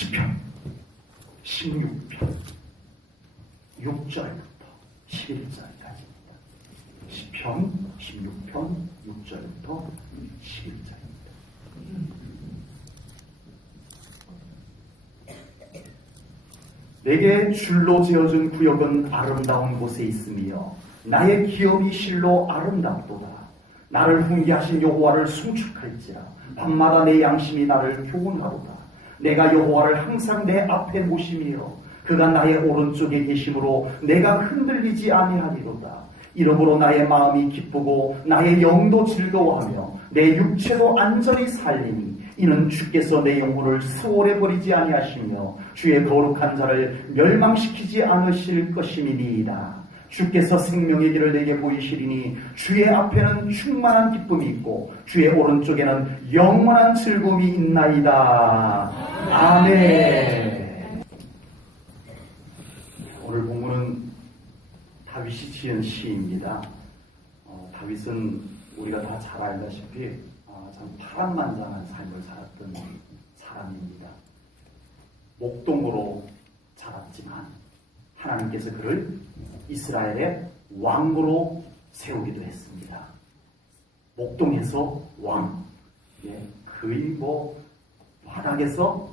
시편 16편 6절부터 11절까지입니다. 시편 16편 6절부터 11절입니다. 내게 줄로 지어준 구역은 아름다운 곳에 있으며 나의 기업이 실로 아름답도다. 나를 훈계하신 여호와를 송축할지라. 밤마다 내 양심이 나를 교훈하도다. 내가 여호와를 항상 내 앞에 모시며 그가 나의 오른쪽에 계심으로 내가 흔들리지 아니하리로다. 이러므로 나의 마음이 기쁘고 나의 영도 즐거워하며 내 육체도 안전히 살리니 이는 주께서 내 영혼을 수월해 버리지 아니하시며 주의 거룩한 자를 멸망시키지 않으실 것임이니이다. 주께서 생명의 길을 내게 보이시리니 주의 앞에는 충만한 기쁨이 있고 주의 오른쪽에는 영원한 즐거움이 있나이다. 아멘. 오늘 본문은 다윗이 지은 시입니다. 다윗은 우리가 다 잘 알다시피 참 파란만장한 삶을 살았던 사람입니다. 목동으로 자랐지만 하나님께서 그를 이스라엘의 왕으로 세우기도 했습니다. 목동에서 왕, 거의 바닥에서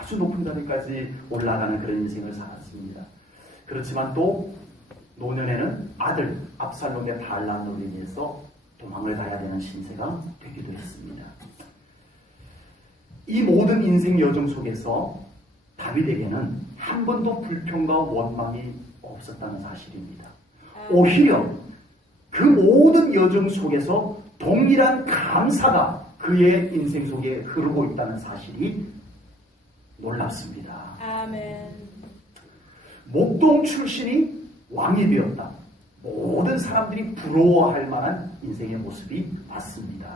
아주 높은 자리까지 올라가는 그런 인생을 살았습니다. 그렇지만 또 노년에는 아들 압살롬의 반란으로 인해서 도망을 가야 되는 신세가 되기도 했습니다. 이 모든 인생 여정 속에서 다윗에게는 한 번도 불평과 원망이 없었다는 사실입니다. 오히려 그 모든 여정 속에서 동일한 감사가 그의 인생 속에 흐르고 있다는 사실이 놀랍습니다. 아멘. 목동 출신이 왕이 되었다. 모든 사람들이 부러워할 만한 인생의 모습이 맞습니다.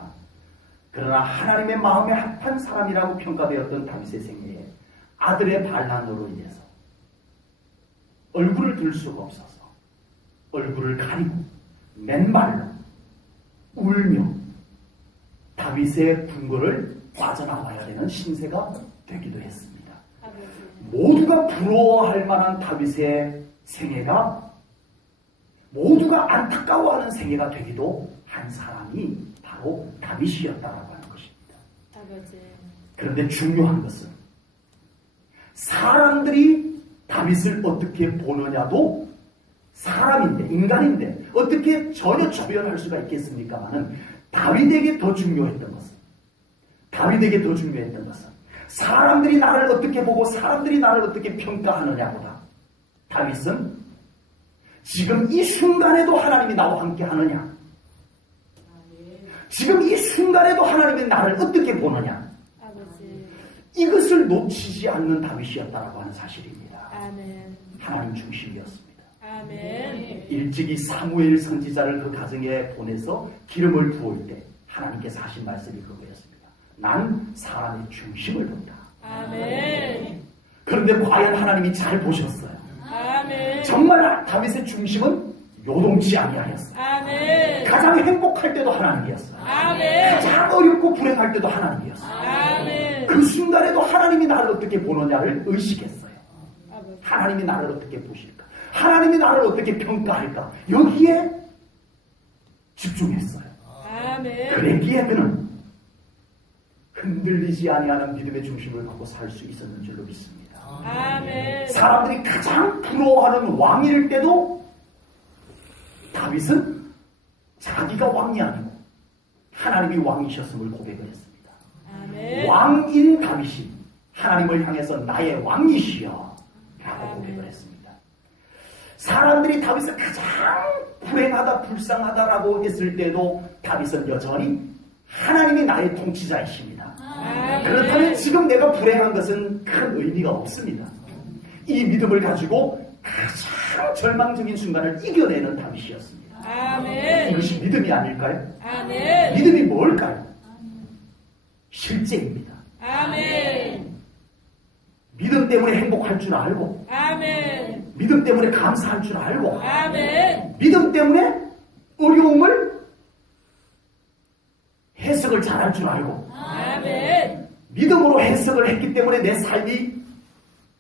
그러나 하나님의 마음에 합한 사람이라고 평가되었던 다윗의 생애에 아들의 반란으로 인해서 얼굴을 들 수가 없어서 얼굴을 가리고 맨발로 울며 다윗의 궁궐을 빠져나와야 되는 신세가 되기도 했습니다. 모두가 부러워할 만한 다윗의 생애가 모두가 안타까워하는 생애가 되기도 한 사람이 바로 다윗이었다라고 하는 것입니다. 아버지. 그런데 중요한 것은 사람들이 다윗을 어떻게 보느냐도 사람인데, 인간인데 어떻게 전혀 조변할 수가 있겠습니까마는 다윗에게 더 중요했던 것은 사람들이 나를 어떻게 보고 사람들이 나를 어떻게 평가하느냐보다 다윗은 지금 이 순간에도 하나님이 나와 함께 하느냐, 지금 이 순간에도 하나님이 나를 어떻게 보느냐, 이것을 놓치지 않는 다윗이었다라고 하는 사실입니다. 아멘. 하나님 중심이었습니다. 아멘. 일찍이 사무엘 선지자를 그 가정에 보내서 기름을 부을 때 하나님께서 하신 말씀이 그거였습니다. 난 사람의 중심을 본다. 아멘. 그런데 과연 하나님이 잘 보셨어요. 아멘. 정말 다윗의 중심은 요동치 아니하였어요. 아멘. 가장 행복할 때도 하나님이었어요. 아멘. 가장 어렵고 불행할 때도 하나님이었어요. 아멘. 그 순간에도 하나님이 나를 어떻게 보느냐를 의식했어요. 아버지. 하나님이 나를 어떻게 보실까? 하나님이 나를 어떻게 평가할까? 여기에 집중했어요. 아멘. 그랬기에 그는 흔들리지 아니하는 믿음의 중심을 갖고 살 수 있었는 줄로 믿습니다. 아멘. 사람들이 가장 부러워하는 왕일 때도 다윗은 자기가 왕이 아니고 하나님이 왕이셨음을 고백을 했습니다. 아멘. 왕인 다윗이 하나님을 향해서 나의 왕이시여 라고 고백을 했습니다. 사람들이 다윗을 가장 불행하다 불쌍하다라고 했을 때도 다윗은 여전히 하나님이 나의 통치자이십니다. 그렇다면 지금 내가 불행한 것은 큰 의미가 없습니다. 이 믿음을 가지고 가장 절망적인 순간을 이겨내는 다윗이었습니다. 아멘. 이것이 믿음이 아닐까요? 아멘. 믿음이 뭘까요? 실제입니다. 아멘. 믿음 때문에 행복할 줄 알고, 아멘. 믿음 때문에 감사할 줄 알고, 아멘. 믿음 때문에 어려움을 해석을 잘할 줄 알고, 아멘. 믿음으로 해석을 했기 때문에 내 삶이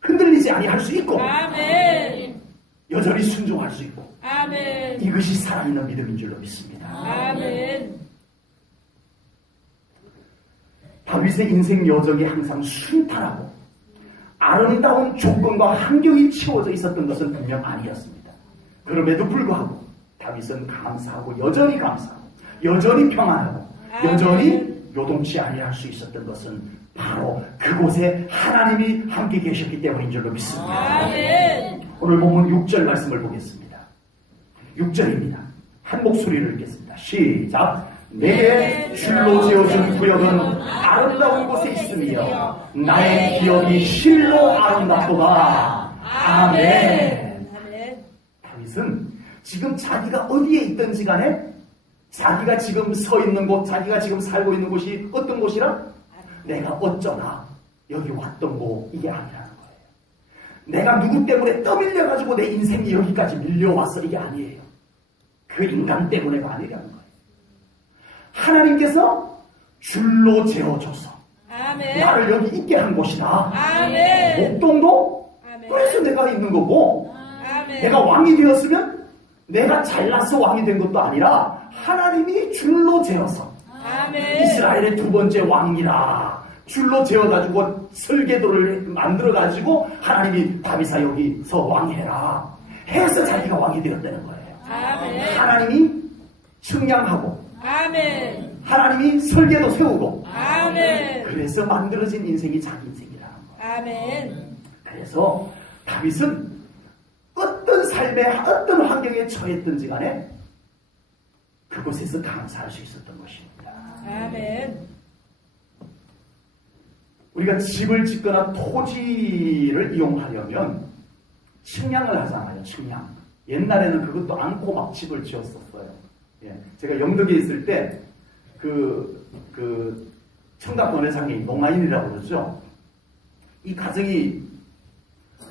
흔들리지 아니할 수 있고 아멘. 여전히 순종할 수 있고 아멘. 이것이 살아있는 믿음인 줄로 믿습니다. 아멘. 다윗의 인생 여정이 항상 순탄하고 아름다운 조건과 환경이 채워져 있었던 것은 분명 아니었습니다. 그럼에도 불구하고 다윗은 감사하고 여전히 평안하고 여전히 요동치 아니할 수 있었던 것은 바로 그곳에 하나님이 함께 계셨기 때문인 줄로 믿습니다. 아멘. 오늘 본문 6절 말씀을 보겠습니다. 6절입니다. 한 목소리를 읽겠습니다. 시작. 내게 줄로 지어준 구역은 아름다운 곳에 있으며 나의 기업이 실로 아름답도다. 아멘. 아멘. 다윗은 지금 자기가 어디에 있든지 간에 자기가 지금 서 있는 곳, 자기가 지금 살고 있는 곳이 어떤 곳이라? 내가 어쩌나 여기 왔던 곳, 이게 아니라는 거예요. 내가 누구 때문에 떠밀려가지고 내 인생이 여기까지 밀려왔어, 이게 아니에요. 그 인간 때문에가 아니라는 거예요. 하나님께서 줄로 재어줘서 아멘. 나를 여기 있게 한 곳이다. 아멘. 목동도 아멘. 그래서 내가 있는 거고, 아멘. 내가 왕이 되었으면 내가 잘나서 왕이 된 것도 아니라 하나님이 줄로 재어서 아멘. 이스라엘의 두 번째 왕이라 줄로 재어가지고 설계도를 만들어가지고 하나님이 다윗아 여기서 왕해라 해서 자기가 왕이 되었다는 거예요. 아멘. 하나님이 측량하고 아멘. 하나님이 설계도 세우고 아멘. 그래서 만들어진 인생이 자기 인생이라는 거예요. 아멘. 그래서 다윗은 어떤 삶의 어떤 환경에 처했든지 간에 그곳에서 감사할 수 있었던 것입니다. 아멘. 우리가 집을 짓거나 토지를 이용하려면 측량을 하잖아요. 측량. 옛날에는 그것도 않고 막 집을 지었었어요. 예. 제가 영덕에 있을 때 청담동의 장애인 농아인이라고 그러죠. 이 가정이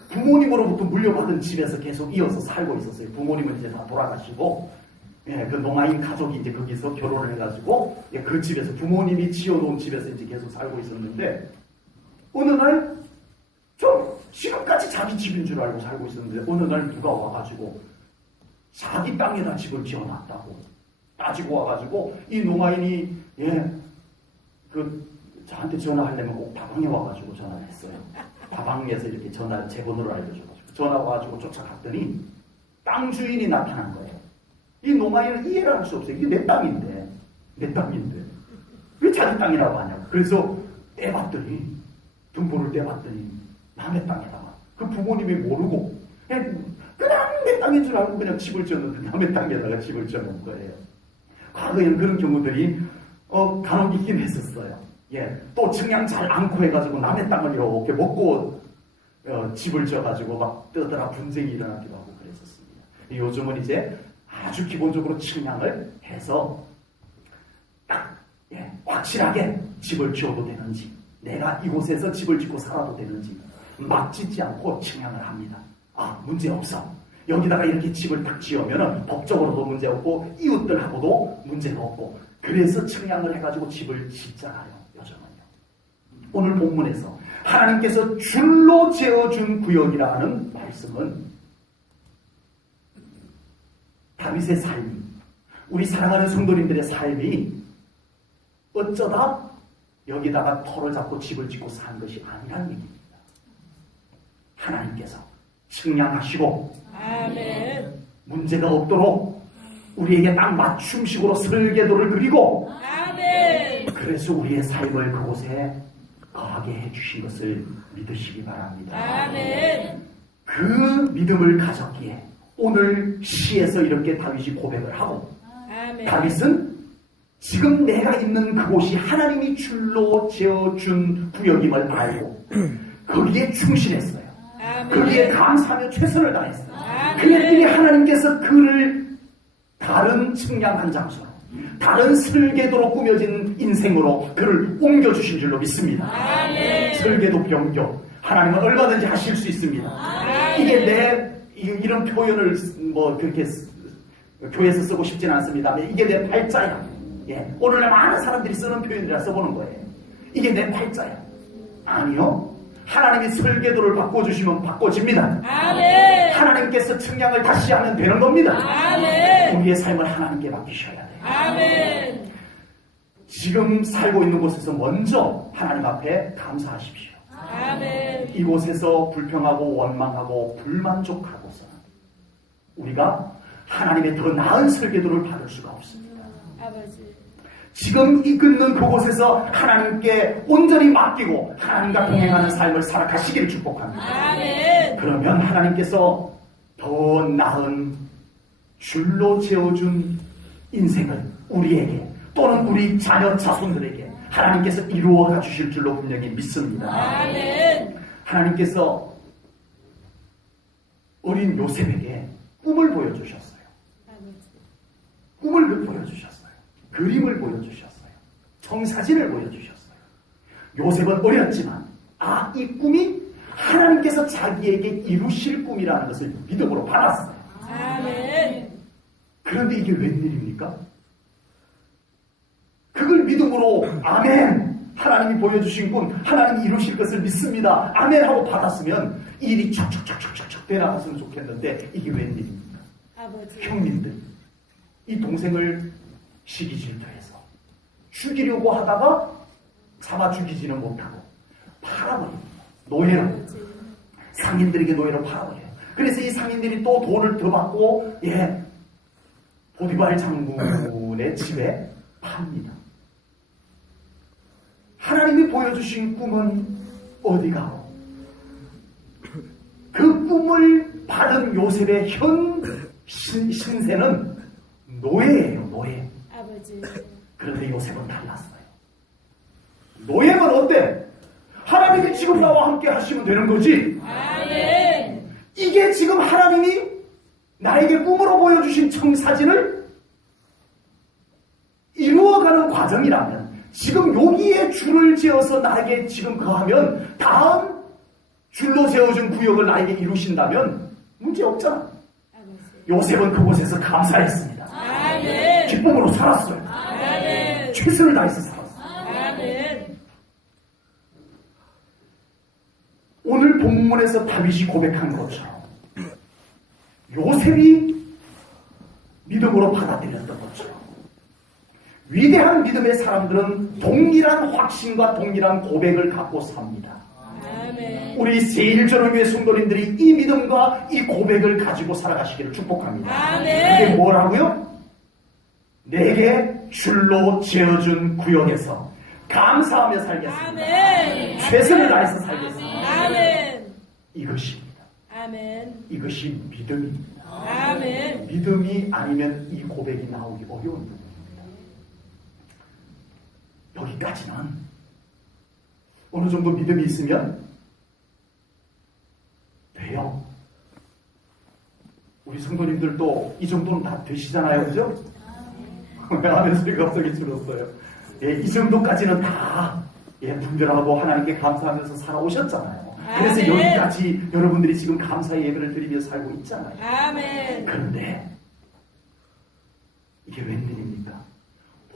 부모님으로부터 물려받은 집에서 계속 이어서 살고 있었어요. 부모님은 이제 다 돌아가시고, 예, 그 농아인 가족이 이제 거기서 결혼을 해가지고, 예, 그 집에서 부모님이 지어놓은 집에서 이제 계속 살고 있었는데, 어느 날, 좀 지금까지 자기 집인 줄 알고 살고 있었는데, 어느 날 누가 와가지고, 자기 땅에다 집을 지어놨다고 따지고 와가지고, 이 농아인이, 예, 저한테 전화하려면 꼭 다방에 와가지고 전화를 했어요. 다방에서 이렇게 제 번호를 알려줘가지고 전화 와가지고 쫓아갔더니 땅 주인이 나타난 거예요. 이 농아인은 이해를 할 수 없어요. 이게 내 땅인데 왜 자기 땅이라고 하냐고. 그래서 떼봤더니 등본을 떼봤더니 남의 땅에다가 그 부모님이 모르고 그냥 내 땅인 줄 알고 그냥 집을 지었는데 남의 땅에다가 집을 지어놓은 거예요. 과거에는 그런 경우들이 간혹 있긴 했었어요. 예, 또 측량 잘 않고 해가지고 남의 땅을 이렇게 먹고 집을 지어가지고 막 떠들어 분쟁이 일어나기도 하고 그랬었습니다. 요즘은 이제 아주 기본적으로 측량을 해서 딱 확실하게 집을 지어도 되는지, 내가 이곳에서 집을 짓고 살아도 되는지 막 짓지 않고 측량을 합니다. 아, 문제 없어. 여기다가 이렇게 집을 딱 지으면 법적으로도 문제 없고 이웃들하고도 문제가 없고, 그래서 측량을 해가지고 집을 짓잖아요. 요즘은요. 오늘 본문에서 하나님께서 줄로 재어준 구역이라 하는 말씀은 다윗의 삶이, 우리 사랑하는 성도님들의 삶이 어쩌다 여기다가 터를 잡고 집을 짓고 산 것이 아니라는 얘기입니다. 하나님께서 측량하시고 아멘. 문제가 없도록 우리에게 딱 맞춤식으로 설계도를 그리고, 아멘. 그래서 우리의 삶을 그곳에 거하게 해주신 것을 믿으시기 바랍니다. 아멘. 그 믿음을 가졌기에 오늘 시에서 이렇게 다윗이 고백을 하고, 아멘. 다윗은 지금 내가 있는 그곳이 하나님이 줄로 지어준 구역임을 알고 거기에 충실했어요. 아멘. 거기에 감사하며 최선을 다했어요. 아멘. 그랬더니 하나님께서 그를 다른 측량한 장소로, 다른 설계도로 꾸며진 인생으로 그를 옮겨주신 줄로 믿습니다. 아멘. 설계도 변경, 하나님은 얼마든지 하실 수 있습니다. 아멘. 이게 이런 표현을 그렇게 교회에서 쓰고 싶진 않습니다. 이게 내 팔자야. 예, 오늘날 많은 사람들이 쓰는 표현이라 써보는 거예요. 이게 내 팔자야. 아니요. 하나님이 설계도를 바꿔주시면 바꿔집니다. 아멘. 하나님께서 측량을 다시 하면 되는 겁니다. 아멘. 우리의 삶을 하나님께 맡기셔야 돼요. 아멘. 지금 살고 있는 곳에서 먼저 하나님 앞에 감사하십시오. 아멘. 이곳에서 불평하고 원망하고 불만족하고서는 우리가 하나님의 더 나은 설계도를 받을 수가 없습니다. 아버지. 지금 이끄는 그곳에서 하나님께 온전히 맡기고 하나님과 동행하는 삶을 살아가시기를 축복합니다. 아멘. 그러면 하나님께서 더 나은 줄로 재어준 인생을 우리에게 또는 우리 자녀 자손들에게 하나님께서 이루어가 주실 줄로 분명히 믿습니다. 아멘. 하나님께서 어린 요셉에게 꿈을 보여주셨어요. 꿈을 보여주셨어요. 그림을 보여주셨어요. 청사진을 보여주셨어요. 요셉은 어렸지만 이 꿈이 하나님께서 자기에게 이루실 꿈이라는 것을 믿음으로 받았어요. 아멘. 그런데 이게 웬일입니까? 그걸 믿음으로 아멘, 하나님이 보여주신 꿈 하나님이 이루실 것을 믿습니다, 아멘 하고 받았으면 일이 촉촉촉촉촉 되나갔으면 좋겠는데 이게 웬일입니까? 아버지. 형님들, 이 동생을 시기 질투해서 죽이려고 하다가 잡아 죽이지는 못하고 팔아버립니다. 노예로, 상인들에게 노예로 팔아버려요. 그래서 이 상인들이 또 돈을 더 받고 보디발 장군의 집에 팝니다. 하나님이 보여주신 꿈은 어디 가고 그 꿈을 받은 요셉의 현 신세는 노예예요. 노예. 아버지. 그런데 요셉은 달랐어요. 노예는 어때? 하나님이 지금 나와 함께 하시면 되는 거지. 아멘. 이게 지금 하나님이 나에게 꿈으로 보여주신 청사진을 이루어가는 과정이라면 지금 여기에 줄을 지어서 나에게 지금 거하면 다음 줄로 세워준 구역을 나에게 이루신다면 문제 없잖아. 아버지. 요셉은 그곳에서 감사했습니다. 아멘. 기쁨으로 살았어요. 아멘. 최선을 다해서 살았어요. 아멘. 오늘 본문에서 다윗이 고백한 것처럼 요셉이 믿음으로 받아들였던 것처럼 위대한 믿음의 사람들은 동일한 확신과 동일한 고백을 갖고 삽니다. 아멘. 우리 제1전후교회 성도님들이 이 믿음과 이 고백을 가지고 살아가시기를 축복합니다. 아멘. 그게 뭐라고요? 내게 줄로 지어준 구역에서 감사하며 살겠습니다. 아멘. 최선을 다해서 살겠습니다. 아멘. 이것입니다. 아멘. 이것이 믿음입니다. 아멘. 믿음이 아니면 이 고백이 나오기 어려운 부분입니다. 여기까지는 어느 정도 믿음이 있으면 돼요. 우리 성도님들도 이 정도는 다 되시잖아요. 그죠? 아멘 소리가 갑자기 줄었어요. 이 정도까지는 다 분별하고 하나님께 감사하면서 살아오셨잖아요. 그래서 아멘. 여기까지 여러분들이 지금 감사의 예배를 드리며 살고 있잖아요. 아멘. 그런데 이게 웬일입니까?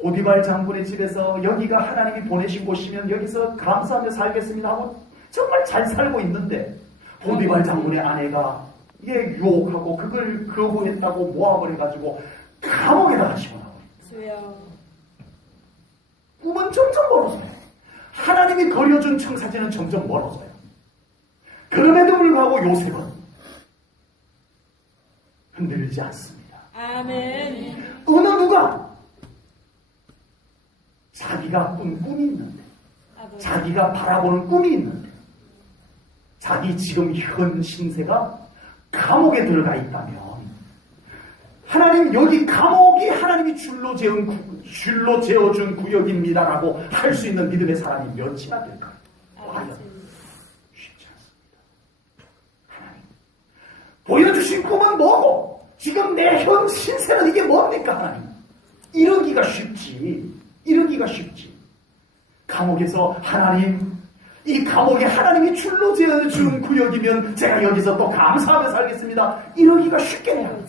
보디발 장군의 집에서 여기가 하나님이 보내신 곳이면 여기서 감사하며 살겠습니다 하고 정말 잘 살고 있는데 보디발 장군의 아내가 유혹하고 그걸 거부했다고 모함을 해가지고 감옥에다가 집어넣어요. 주여. 꿈은 점점 멀어져요. 하나님이 그려준 청사진은 점점 멀어져요. 그럼에도 불구하고 요셉은 흔들리지 않습니다. 아멘. 어느 누가 자기가 꾼 꿈이 있는데, 아버지. 자기가 바라보는 꿈이 있는데, 자기 지금 현 신세가 감옥에 들어가 있다면, 하나님 여기 감옥이 하나님이 줄로 재어준 구역입니다라고 할 수 있는 믿음의 사람이 몇이나 될까요? 과연 쉽지 않습니다. 하나님 보여주신 꿈은 뭐고 지금 내 현 신세는 이게 뭡니까? 하나님 이러기가 쉽지. 감옥에서 하나님, 이 감옥에 하나님이 줄로 재어준 구역이면 제가 여기서 또 감사하며 살겠습니다, 이러기가 쉽겠네요.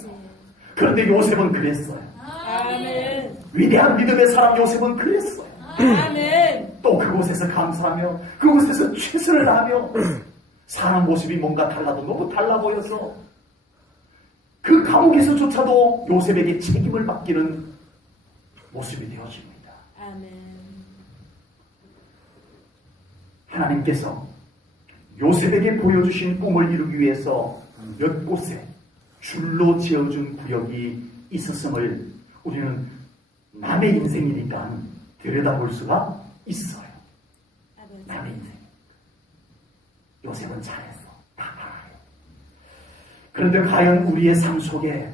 그런데 요셉은 그랬어요. 아멘. 위대한 믿음의 사람 요셉은 그랬어요. 아멘. 또 그곳에서 감사하며 그곳에서 최선을 다하며 사는 모습이 뭔가 달라도 너무 달라 보여서 그 감옥에서조차도 요셉에게 책임을 맡기는 모습이 되어집니다. 아멘. 하나님께서 요셉에게 보여주신 꿈을 이루기 위해서 몇 곳에 줄로 지어준 구역이 있었음을 우리는 남의 인생이니까 들여다볼 수가 있어요. 아버지. 남의 인생. 요셉은 잘했어. 다 알아요. 그런데 과연 우리의 삶 속에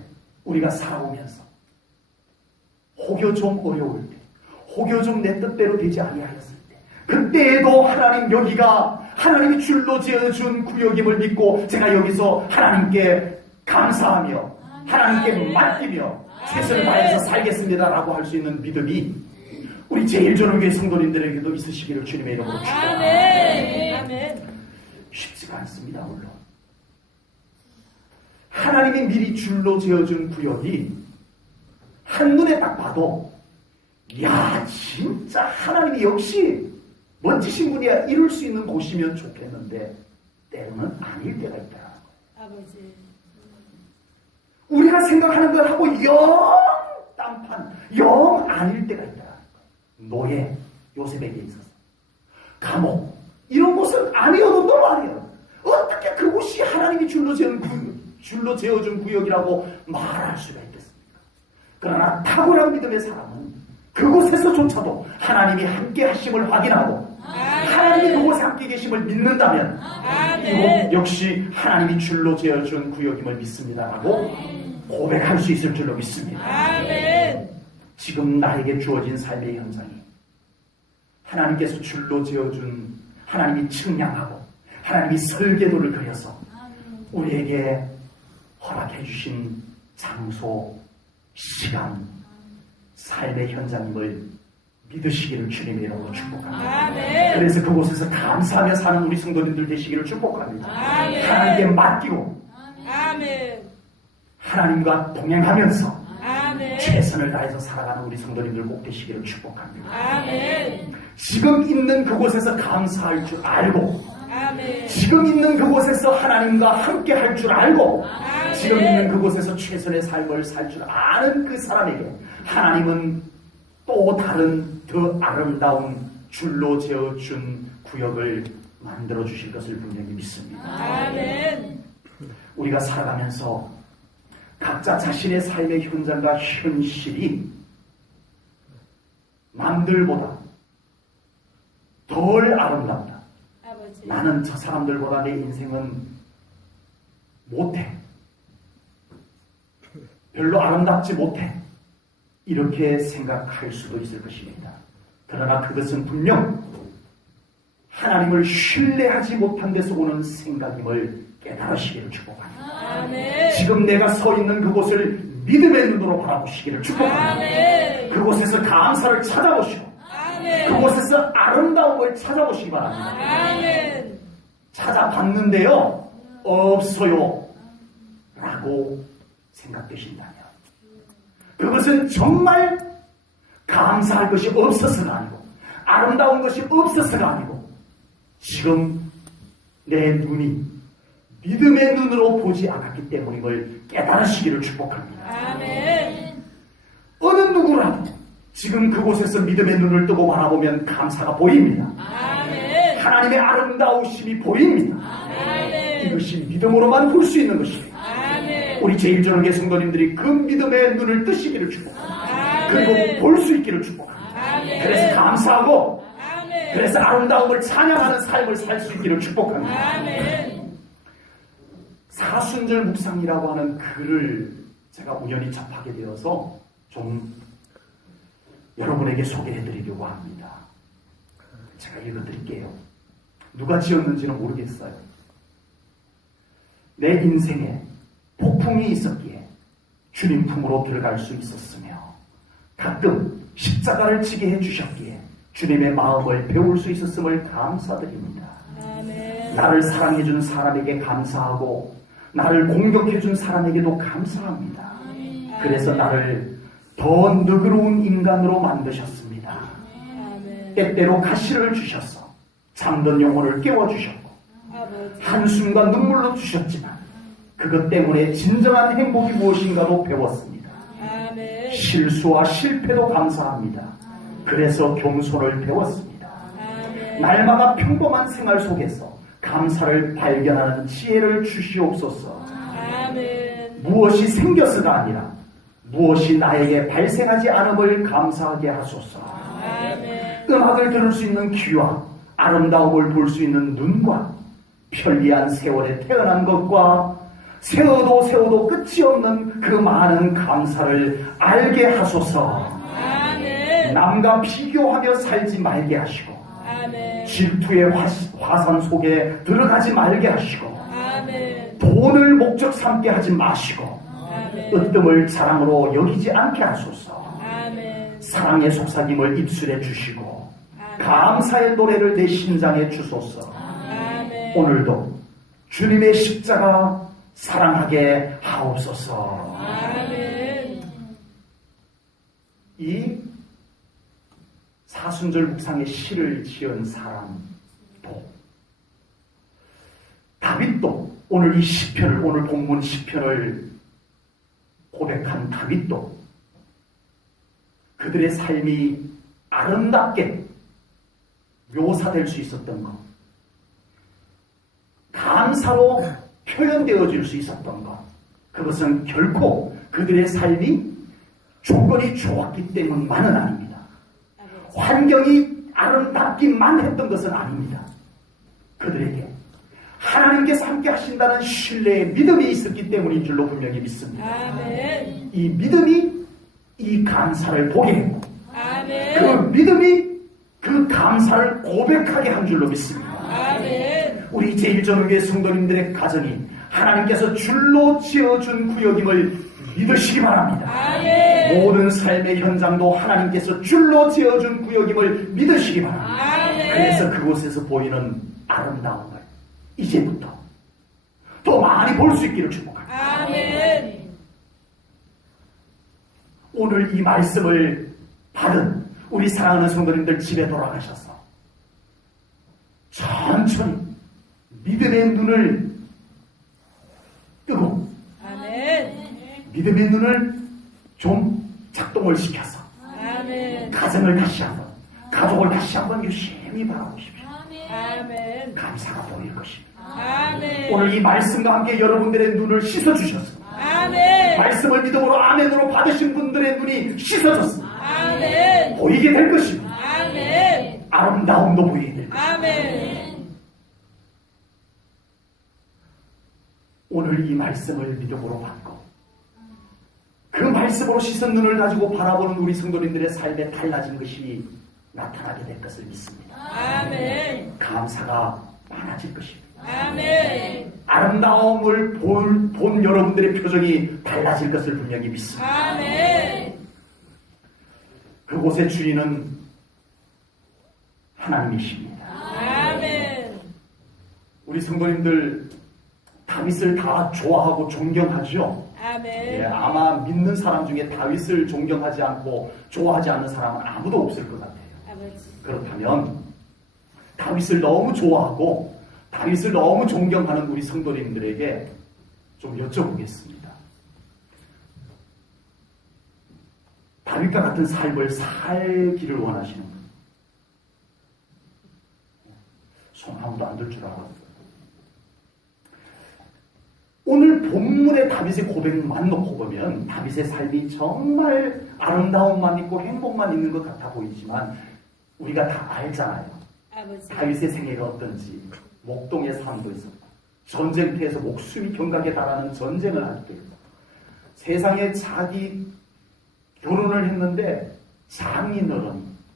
우리가 살아오면서 혹여 좀 어려울 때, 혹여 좀 내 뜻대로 되지 아니하였을 때, 그때에도 하나님 여기가 하나님이 줄로 지어준 구역임을 믿고 제가 여기서 하나님께 감사하며 하나님께 맡기며 최선을 다해서 살겠습니다라고 할 수 있는 믿음이 우리 제일전후교회 성도님들에게도 있으시기를 주님의 이름으로 축복합니다. 아멘. 아멘. 쉽지가 않습니다. 물론 하나님이 미리 줄로 지어준 구역이 한눈에 딱 봐도 야 진짜 하나님이 역시 멋지신 분이야 이룰 수 있는 곳이면 좋겠는데 때로는 아닐 때가 있다. 아버지. 우리가 생각하는 걸 하고 영 딴판 영 아닐 때가 있다. 노예 요셉에게 있어서 감옥 이런 곳은 아니어도 너무 아니에요. 어떻게 그곳이 하나님이 줄로 지어준 구역이라고 말할 수가 있겠습니까? 그러나 탁월한 믿음의 사람은 그곳에서조차도 하나님이 함께 하심을 확인하고 하나님이 그곳에 함께 계심을 믿는다면 이곳 역시 하나님이 줄로 지어준 구역임을 믿습니다라고 고백할 수 있을 줄로 믿습니다. 아멘. 지금 나에게 주어진 삶의 현장이 하나님께서 줄로 지어준 하나님이 측량하고 하나님이 설계도를 그려서 우리에게 허락해 주신 장소, 시간, 삶의 현장임을 믿으시기를 주님의 이름으로 축복합니다. 아멘. 그래서 그곳에서 감사하며 사는 우리 성도님들 되시기를 축복합니다. 아멘. 하나님께 맡기고 아멘. 하나님과 동행하면서 아멘. 최선을 다해서 살아가는 우리 성도님들 꼭 되시기를 축복합니다. 아멘. 지금 있는 그곳에서 감사할 줄 알고 아멘. 지금 있는 그곳에서 하나님과 함께 할 줄 알고 아멘. 지금 있는 그곳에서 최선의 삶을 살 줄 아는 그 사람에게 하나님은 또 다른 더 아름다운 줄로 지어준 구역을 만들어 주실 것을 분명히 믿습니다. 아멘. 우리가 살아가면서 각자 자신의 삶의 현장과 현실이 남들보다 덜 아름답다. 아버지. 나는 저 사람들보다 내 인생은 못해. 별로 아름답지 못해. 이렇게 생각할 수도 있을 것입니다. 그러나 그것은 분명 하나님을 신뢰하지 못한 데서 오는 생각임을 깨달으시기를 축복합니다. 아멘. 지금 내가 서 있는 그곳을 믿음의 눈으로 바라보시기를 축복합니다. 아멘. 그곳에서 감사를 찾아보시고 아멘. 그곳에서 아름다움을 찾아보시기 바랍니다. 아멘. 찾아봤는데요 없어요 라고 생각되신다면 그것은 정말 감사할 것이 없어서가 아니고 아름다운 것이 없어서가 아니고 지금 내 눈이 믿음의 눈으로 보지 않았기 때문임을 깨달으시기를 축복합니다. 아멘. 어느 누구라도 지금 그곳에서 믿음의 눈을 뜨고 바라보면 감사가 보입니다. 아멘. 하나님의 아름다우심이 보입니다. 아멘. 이것이 믿음으로만 볼 수 있는 것입니다. 아멘. 우리 제일전후교회 성도님들이 그 믿음의 눈을 뜨시기를 축복합니다. 그리고 아멘. 볼 수 있기를 축복합니다. 아멘. 그래서 감사하고 아멘. 그래서 아름다움을 찬양하는 삶을 살 수 있기를 축복합니다. 아멘. 사순절 묵상이라고 하는 글을 제가 우연히 접하게 되어서 좀 여러분에게 소개해드리려고 합니다. 제가 읽어드릴게요. 누가 지었는지는 모르겠어요. 내 인생에 폭풍이 있었기에 주님 품으로 들어갈 수 있었으며 가끔 십자가를 지게 해주셨기에 주님의 마음을 배울 수 있었음을 감사드립니다. 아멘. 나를 사랑해준 사람에게 감사하고 나를 공격해준 사람에게도 감사합니다. 그래서 나를 더 너그러운 인간으로 만드셨습니다. 아멘. 때때로 가시를 주셔서 잠든 영혼을 깨워주셨고 아버지. 한숨과 눈물로 주셨지만 그것 때문에 진정한 행복이 무엇인가도 배웠습니다. 아멘. 실수와 실패도 감사합니다. 그래서 겸손을 배웠습니다. 아멘. 날마다 평범한 생활 속에서 감사를 발견하는 지혜를 주시옵소서. 아멘. 무엇이 생겨서가 아니라 무엇이 나에게 발생하지 않음을 감사하게 하소서. 아멘. 음악을 들을 수 있는 귀와 아름다움을 볼 수 있는 눈과 편리한 세월에 태어난 것과 세워도 끝이 없는 그 많은 감사를 알게 하소서. 아멘. 남과 비교하며 살지 말게 하시고 아멘. 질투의 화산 속에 들어가지 말게 하시고 아멘. 돈을 목적 삼게 하지 마시고 아멘. 으뜸을 자랑으로 여기지 않게 하소서. 아멘. 사랑의 속삭임을 입술에 주시고 아멘. 감사의 노래를 내 심장에 주소서. 아멘. 오늘도 주님의 십자가 사랑하게 하옵소서. 아멘. 이 사순절 묵상의 시를 지은 사람도 다윗도 오늘 이 시편을 오늘 본문 시편을 고백한 다윗도 그들의 삶이 아름답게 묘사될 수 있었던 것, 감사로 표현되어질 수 있었던 것, 그것은 결코 그들의 삶이 조건이 좋았기 때문만은 아닙니다. 환경이 아름답기만 했던 것은 아닙니다. 그들에게 하나님께서 함께 하신다는 신뢰의 믿음이 있었기 때문인 줄로 분명히 믿습니다. 아멘. 이 믿음이 이 감사를 보게 했고 아멘. 그 믿음이 그 감사를 고백하게 한 줄로 믿습니다. 아멘. 우리 제1전후교회 성도님들의 가정이 하나님께서 줄로 지어준 구역임을 믿으시기 바랍니다. 아멘. 모든 삶의 현장도 하나님께서 줄로 지어준 구역임을 믿으시기 바랍니다. 아멘. 그래서 그곳에서 보이는 아름다움을 이제부터 더 많이 볼 수 있기를 축복합니다. 아멘. 오늘 이 말씀을 받은 우리 사랑하는 성도님들 집에 돌아가셔서 천천히 믿음의 눈을 뜨고 아멘. 믿음의 눈을 좀 작동을 시켜서 아멘. 가정을 다시 한번 가족을 다시 한번 유심히 바라보십시오. 아멘. 감사가 보일 것입니다. 아멘. 오늘 이 말씀과 함께 여러분들의 눈을 씻어주셨습니다. 아멘. 말씀을 믿음으로 아멘으로 받으신 분들의 눈이 씻어졌습니다. 아멘. 보이게 될 것입니다. 아멘. 아름다움도 보이게 될 것입니다. 아멘. 오늘 이 말씀을 믿음으로 받고 그 말씀으로 씻은 눈을 가지고 바라보는 우리 성도님들의 삶에 달라진 것이 나타나게 될 것을 믿습니다. 아멘. 감사가 많아질 것입니다. 아멘. 아름다움을 본 여러분들의 표정이 달라질 것을 분명히 믿습니다. 아멘. 그곳의 주인은 하나님이십니다. 아멘. 우리 성도님들 다윗을 다 좋아하고 존경하죠. 아멘. 예, 아마 믿는 사람 중에 다윗을 존경하지 않고 좋아하지 않는 사람은 아무도 없을 것 같아요. 아버지. 그렇다면 다윗을 너무 좋아하고 다윗을 너무 존경하는 우리 성도님들에게 좀 여쭤보겠습니다. 다윗과 같은 삶을 살기를 원하시는 분? 손 아무도 안 들 줄 알았어요. 오늘 본문의 다윗의 고백만 놓고 보면 다윗의 삶이 정말 아름다움만 있고 행복만 있는 것 같아 보이지만 우리가 다 알잖아요. 아버지. 다윗의 생애가 어떤지. 목동의 삶도 있었다. 전쟁터에서 목숨이 경각에 달하는 전쟁을 할 때 세상에 자기 결혼을 했는데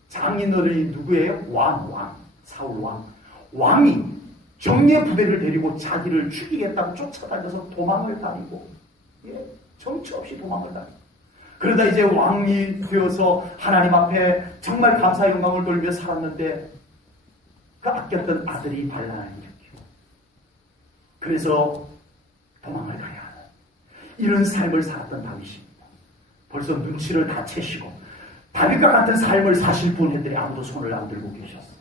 장인어른이 누구예요? 사울 왕이 정예 부대를 데리고 자기를 죽이겠다고 쫓아다녀서 도망을 다니고, 정처 없이 도망을 다니고. 그러다 이제 왕이 되어서 하나님 앞에 정말 감사의 영광을 돌리며 살았는데, 그 아꼈던 아들이 반란을 일으키고, 그래서 도망을 가야 하는 이런 삶을 살았던 다윗입니다. 벌써 눈치를 다 채시고, 다윗과 같은 삶을 사실 분들이 아무도 손을 안 들고 계셨어요.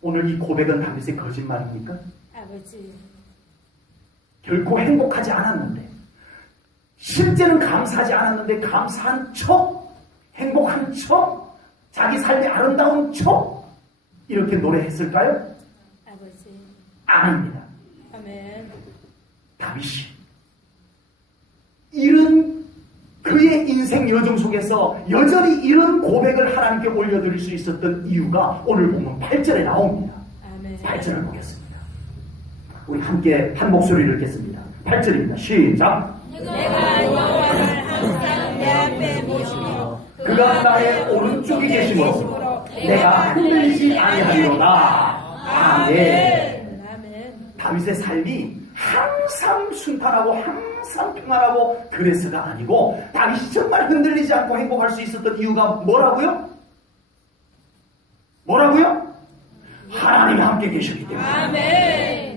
오늘 이 고백은 다윗의 거짓말입니까? 아버지. 결코 행복하지 않았는데, 실제는 감사하지 않았는데 감사한 척, 행복한 척, 자기 삶이 아름다운 척 이렇게 노래했을까요? 아버지. 아닙니다. 아멘. 다윗이 이런 그의 인생 여정 속에서 여전히 이런 고백을 하나님께 올려드릴 수 있었던 이유가 오늘 보면 8절에 나옵니다. 아멘. 8절을 보겠습니다. 우리 함께 한 목소리를 읽겠습니다. 8절입니다. 시작. 내가 여호와를 항상 내 앞에 모시며 그가 나의 오른쪽에 계시므로 내가 흔들리지 아니하리로다. 아멘. 아멘. 다윗의 삶이 항상 순탄하고 항상 평안하고 그래서가 아니고 다윗이 정말 흔들리지 않고 행복할 수 있었던 이유가 뭐라고요? 뭐라고요? 하나님이 함께 계셨기 때문에. 아멘.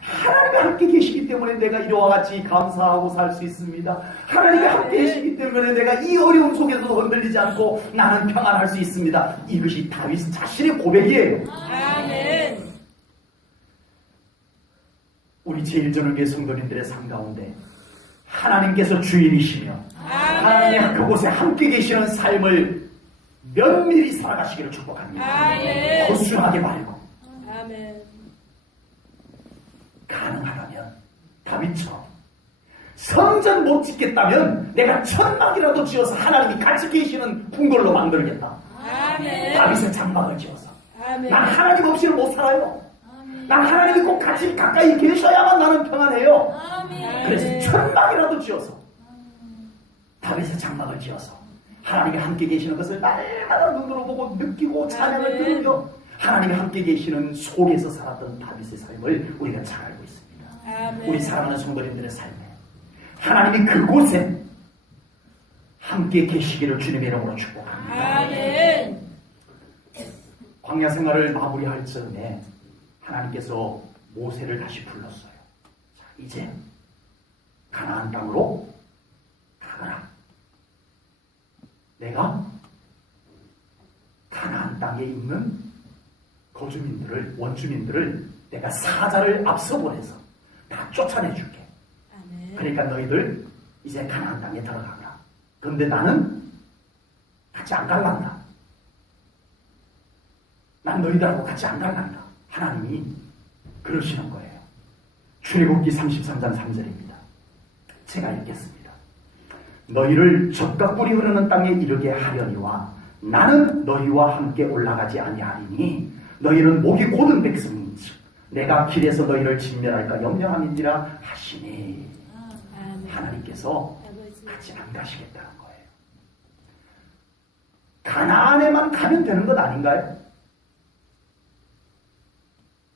하나님이 함께 계시기 때문에 내가 이와 같이 감사하고 살 수 있습니다. 하나님이 함께 계시기 때문에 내가 이 어려움 속에서도 흔들리지 않고 나는 평안할 수 있습니다. 이것이 다윗 자신의 고백이에요. 아멘. 우리 제1전을교회 성도님들의 삶 가운데 하나님께서 주인이시며 하나님이 그곳에 함께 계시는 삶을 면밀히 살아가시기를 축복합니다. 아멘. 허술하게 말고 아멘. 가능하다면 다윗처럼 성전 못 짓겠다면 내가 천막이라도 지어서 하나님이 같이 계시는 궁궐로 만들겠다. 아멘. 다윗은 장막을 지어서 아멘. 난 하나님 없이는 못 살아요. 난 하나님이 꼭 같이 가까이 계셔야만 나는 평안해요. 아멘. 그래서 천막이라도 지어서 다윗의 장막을 지어서 하나님이 함께 계시는 것을 날마다 눈으로 보고 느끼고 찬양을 아멘. 들으며 하나님이 함께 계시는 속에서 살았던 다윗의 삶을 우리가 잘 알고 있습니다. 아멘. 우리 사랑하는 성도님들의 삶에 하나님이 그곳에 함께 계시기를 주님의 이름으로 축복합니다. 아멘. 광야 생활을 마무리할 즈음에 하나님께서 모세를 다시 불렀어요. 자, 이제 가나안 땅으로 가거라. 내가 가나안 땅에 있는 거주민들을, 원주민들을 내가 사자를 앞서 보내서 다 쫓아내줄게. 아멘. 그러니까 너희들 이제 가나안 땅에 들어가거라. 그런데 나는 같이 안 갈란다. 난 너희들하고 같이 안 갈란다. 하나님이 그러시는 거예요. 출애굽기 33장 3절입니다. 제가 읽겠습니다. 너희를 젖과 꿀이 흐르는 땅에 이르게 하려니와 나는 너희와 함께 올라가지 아니하리니 너희는 목이 곧은 백성인지 내가 길에서 너희를 진멸할까 염려함인지라 하시니. 아멘. 하나님께서 아버지. 같이 안 가시겠다는 거예요. 가나안에만 가면 되는 것 아닌가요?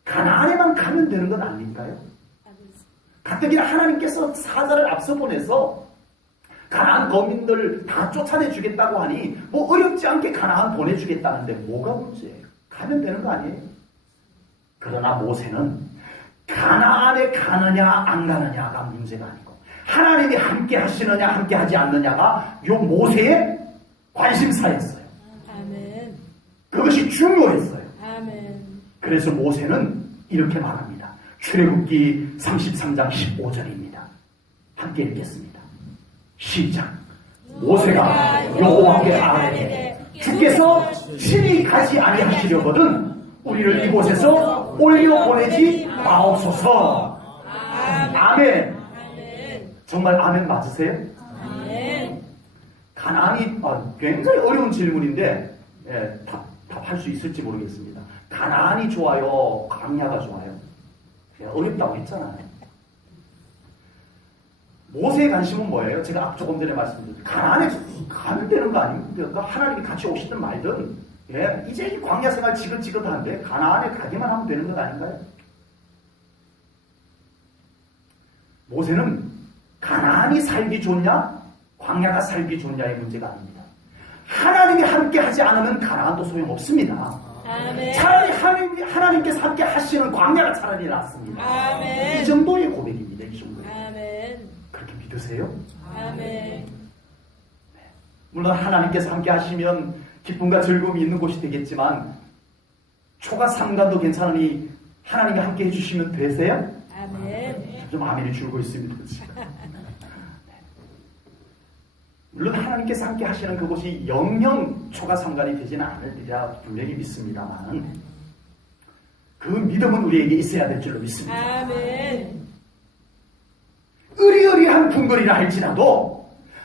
가나안에만 가면 되는 건 아닌가요? 아버지. 가뜩이나 하나님께서 사자를 앞서 보내서 가나안 거민들 다 쫓아내 주겠다고 하니 뭐 어렵지 않게 가나안 보내주겠다는데 뭐가 문제예요? 가면 되는 거 아니에요? 그러나 모세는 가나안에 가느냐 안 가느냐가 문제가 아니고 하나님이 함께 하시느냐 함께 하지 않느냐가 요 모세의 관심사였어요. 아멘. 그것이 중요했어요. 아멘. 그래서 모세는 이렇게 말합니다. 출애굽기 33장 15절입니다. 함께 읽겠습니다. 시작. 모세가 여호와께 아뢰되 주께서 친히 가지 아니하시려거든 우리를 이곳에서 올려보내지 마옵소서. 아멘. 아멘. 정말 아멘 맞으세요? 아멘. 가나안이 굉장히 어려운 질문인데 답할 수 있을지 모르겠습니다. 가나안이 좋아요? 광야가 좋아요? 어렵다고 했잖아요. 모세의 관심은 뭐예요? 제가 조금 전에 말씀드렸죠. 가나안에 가면 되는 거 아닙니까? 하나님이 같이 오시든 말든 이제 이 광야 생활 지긋지긋한데 가나안에 가기만 하면 되는 것 아닌가요? 모세는 가나안이 살기 좋냐 광야가 살기 좋냐의 문제가 아닙니다. 하나님이 함께 하지 않으면 가나안도 소용없습니다. 아멘. 차라리 하나님께서 함께 하시는 광야가 차라리 낫습니다. 아멘. 이 정도의 고백입니다. 이 정도의. 아멘. 그렇게 믿으세요? 아멘. 물론 하나님께서 함께 하시면 기쁨과 즐거움이 있는 곳이 되겠지만 초가 상관도 괜찮으니 하나님이 함께 해주시면 되세요? 아멘. 좀 아멘이 줄고 있습니다. 물론 하나님께서 함께 하시는 그곳이 영영 초가 상관이 되지는 않으리라 분명히 믿습니다만 그 믿음은 우리에게 있어야 될 줄로 믿습니다. 아멘. 의리의리한 궁궐이라 할지라도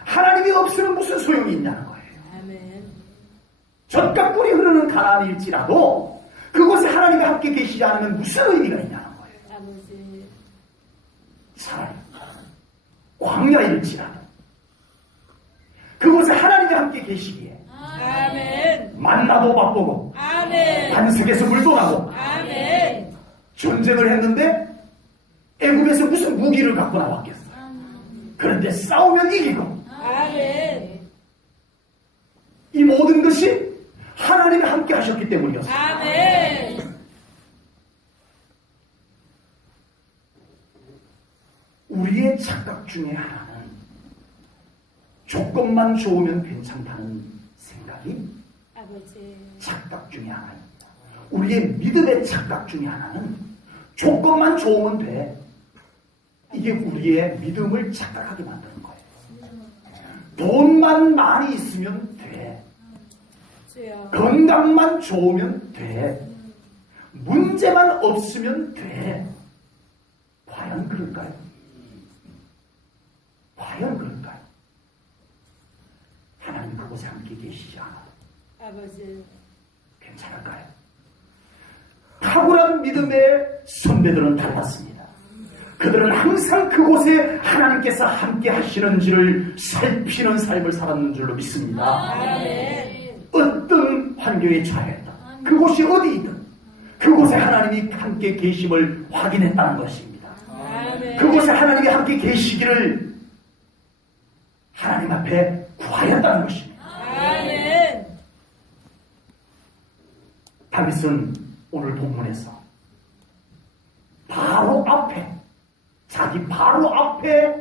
하나님이 없으면 무슨 소용이 있냐는 거예요. 아멘. 젖과 꿀이 흐르는 가나안일지라도 그곳에 하나님이 함께 계시지 않으면 무슨 의미가 있냐는 거예요. 아버지. 차라리 광야일지라도 그곳에 하나님이 함께 계시기에 아멘. 만나도 맛보고 아멘. 반석에서 물도 나고 아멘. 전쟁을 했는데 애굽에서 무슨 무기를 갖고 나왔겠어요. 그런데 싸우면 이기고 아멘. 이 모든 것이 하나님이 함께 하셨기 때문이었어요. 아멘. 우리의 착각 중에 하나는 조건만 좋으면 괜찮다는 생각이 아버지. 착각 중에 하나입니다. 우리의 믿음의 착각 중에 하나는 조건만 좋으면 돼. 이게 우리의 믿음을 착각하게 만드는 거예요. 돈만 많이 있으면 돼. 주여. 건강만 좋으면 돼. 문제만 없으면 돼. 과연 그럴까요? 과연 그럴까요? 하나님 그곳에 함께 계시지 않아. 아버지. 괜찮을까요? 탁월한 믿음의 선배들은 달랐습니다. 그들은 항상 그곳에 하나님께서 함께 하시는지를 살피는 삶을 살았는 줄로 믿습니다. 아멘. 어떤 환경에 처했다. 그곳이 어디이든 그곳에 하나님이 함께 계심을 확인했다는 것입니다. 아멘. 그곳에 하나님이 함께 계시기를 하나님 앞에 구하였다는 것입니다. 아멘. 다윗은 오늘 본문에서 바로 앞에 자기 바로 앞에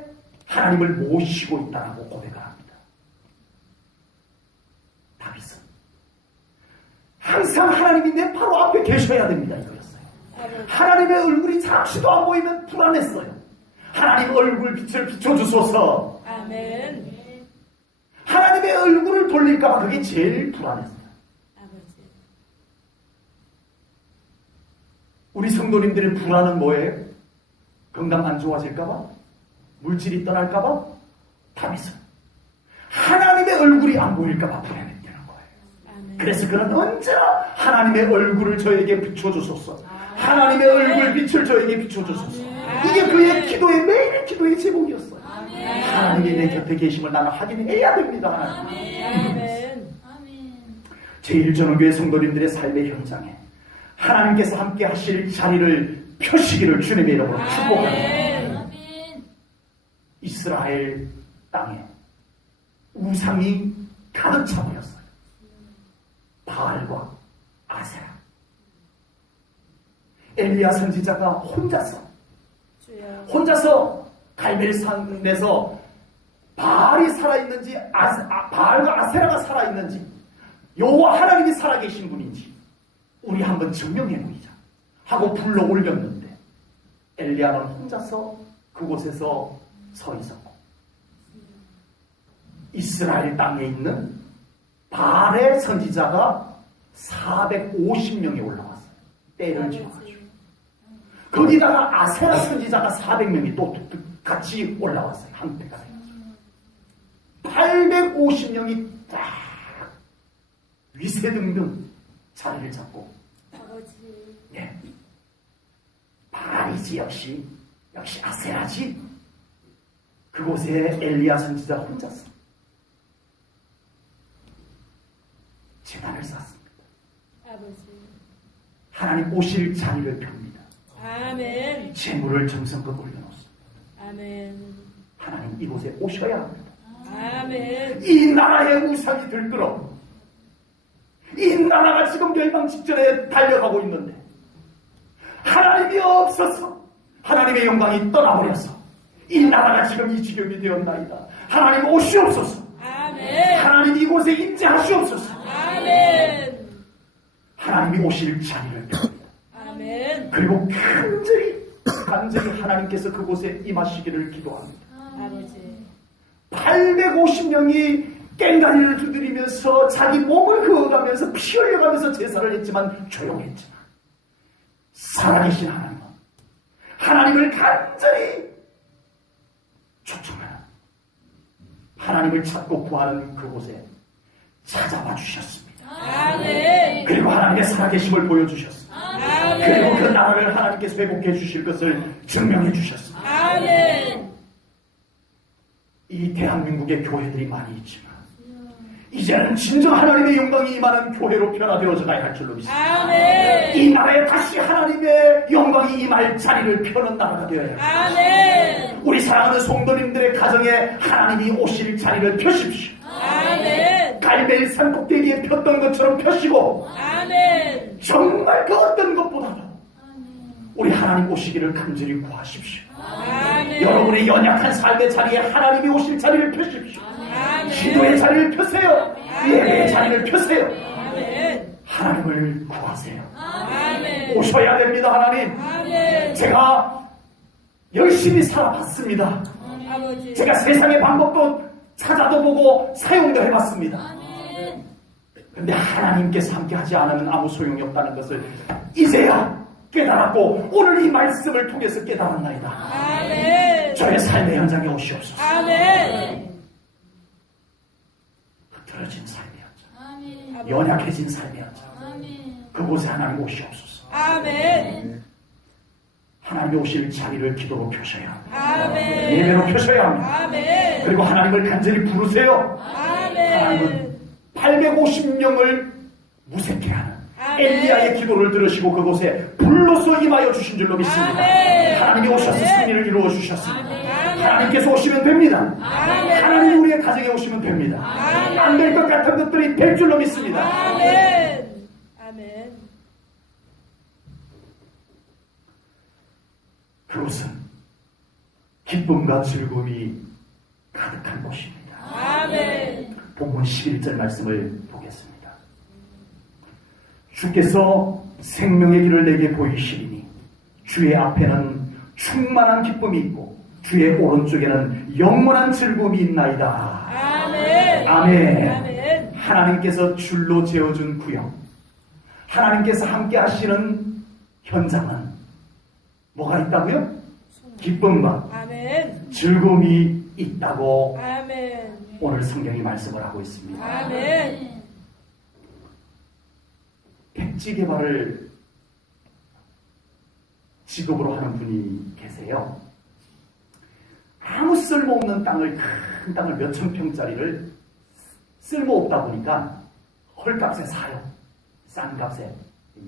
하나님을 모시고 있다고 고백을 합니다. 다윗은 항상 하나님이 내 바로 앞에 계셔야 됩니다 이거였어요. 하나님의 얼굴이 잠시도 안 보이면 불안했어요. 하나님 얼굴 빛을 비춰주소서. 아멘. 하나님의 얼굴을 돌릴까봐 그게 제일 불안했어요. 아버지. 우리 성도님들의 불안은 뭐예요? 건강 안 좋아질까봐? 물질이 떠날까봐? 다윗은 하나님의 얼굴이 안 보일까봐 불안했다는 거예요. 아멘. 그래서 그는 언제나 하나님의 얼굴을 저에게 비춰주소서. 하나님의 얼굴 빛을 저에게 비춰주소서. 이게 그의 기도의 매일의 기도의 제목이었어요. 하나님이 내 곁에 계심을 나는 확인해야 됩니다. 아멘. 제1전후교회 성도님들의 삶의 현장에 하나님께서 함께 하실 자리를 펴시기를 주님의 이름으로 축복합니다. 이스라엘 땅에 우상이 가득 차버렸어요. 바알과 아세라. 엘리야 선지자가 혼자서 갈멜산에서 바알이 살아있는지 바알과 아세라가 살아있는지 여호와 하나님이 살아계신 분인지 우리 한번 증명해보자 하고 불러 올렸는데 엘리야는 혼자서 그곳에서 서 있었고 이스라엘 땅에 있는 바알의 선지자가 450명이 올라왔어요. 때를 지어가지고 거기다가 아세라 선지자가 400명이 또 같이 올라왔어요. 한때가 돼가지고 850명이 딱 위세등등 자리를 잡고 아버지. 예. 바알이지 역시 아세라지. 그곳에 엘리야 선지자 혼자서 제단을 쌓습니다. 아버지. 하나님 오실 자리를 펴니다. 아멘. 재물을 정성껏 올려놓습니다. 아멘. 하나님 이곳에 오셔야 합니다. 아멘. 이 나라의 우상이 들끓어 이 나라가 지금 멸망 직전에 달려가고 있는데 하나님이 없어서 하나님의 영광이 떠나버려서 이 나라가 지금 이 지경이 되었나이다. 하나님 오시옵소서. 아멘. 아멘. 하나님 이곳에 임재하시옵소서. 아멘. 하나님이 오실 자리를 펴니다. 아멘. 그리고 간절히 하나님께서 그곳에 임하시기를 기도합니다. 아버지. 850명이 깽가리를 두드리면서 자기 몸을 그어가면서 피 흘려가면서 제사를 했지만 조용했지만 살아계신 하나님을 간절히 초청하는, 하나님을 찾고 구하는 그곳에 찾아와 주셨습니다. 아멘. 그리고 하나님의 살아계심을 보여주셨습니다. 그리고 그 아멘. 나라를 하나님께서 회복해 주실 것을 증명해 주셨습니다. 아멘. 이 대한민국의 교회들이 많이 있지만 이제는 진정 하나님의 영광이 임하는 교회로 변화되어져 가야 할 줄로 믿습니다. 아멘. 이 나라에 다시 하나님의 영광이 임할 자리를 펴는 나라가 되어야 합니다. 아멘. 우리 사랑하는 성도님들의 가정에 하나님이 오실 자리를 펴십시오. 아멘. 갈멜 산 꼭대기에 폈던 것처럼 펴시고 아멘. 정말 그 어떤 것보다도 우리 하나님 오시기를 간절히 구하십시오. 아멘. 여러분의 연약한 삶의 자리에 하나님이 오실 자리를 펴십시오. 기도의 자리를 펴세요. 예배의 자리를 펴세요. 아멘. 하나님을 구하세요. 아멘. 오셔야 됩니다. 하나님, 아멘. 제가 열심히 살아봤습니다. 아버지. 제가 세상의 방법도 찾아도 보고 사용도 해봤습니다. 그런데 하나님께서 함께 하지 않으면 아무 소용이 없다는 것을 이제야 깨달았고 오늘 이 말씀을 통해서 깨달았나이다. 아멘. 저의 삶의 현장에 오시옵소서. 아멘. 흐트러진 삶의 현장, 아멘. 연약해진 삶의 현장, 아멘. 그곳에 하나님 오시옵소서. 아멘. 하나님이 오실 자리를 기도로 펴셔야 합니다. 아멘. 예배로 펴셔야 합니다. 아멘. 그리고 하나님을 간절히 부르세요. 아멘. 하나님은 850명을 무색해 하는 아멘. 엘리야의 기도를 들으시고 그곳에 불로서 임하여 주신 줄로 믿습니다. 아멘. 하나님이 오셔서 아멘. 승리를 이루어 주셨습니다. 아멘. 하나님께서 오시면 됩니다. 아멘. 하나님이 우리의 가정에 오시면 됩니다. 아멘. 안 될 것 같은 것들이 될 줄로 믿습니다. 아멘. 아멘. 그곳은 기쁨과 즐거움이 가득한 곳입니다. 아멘. 본문 11절 말씀을 보겠습니다. 주께서 생명의 길을 내게 보이시리니 주의 앞에는 충만한 기쁨이 있고 주의 오른쪽에는 영원한 즐거움이 있나이다. 아멘. 아멘. 아멘. 하나님께서 줄로 재어준 구역, 하나님께서 함께 하시는 현장은 뭐가 있다고요? 기쁨과 아멘. 즐거움이 있다고 아멘. 오늘 성경이 말씀을 하고 있습니다. 아멘. 택지 개발을 직업으로 하는 분이 계세요. 아무 쓸모없는 땅을, 큰 땅을 몇천 평짜리를 쓸모없다 보니까 헐값에 사요. 싼 값에.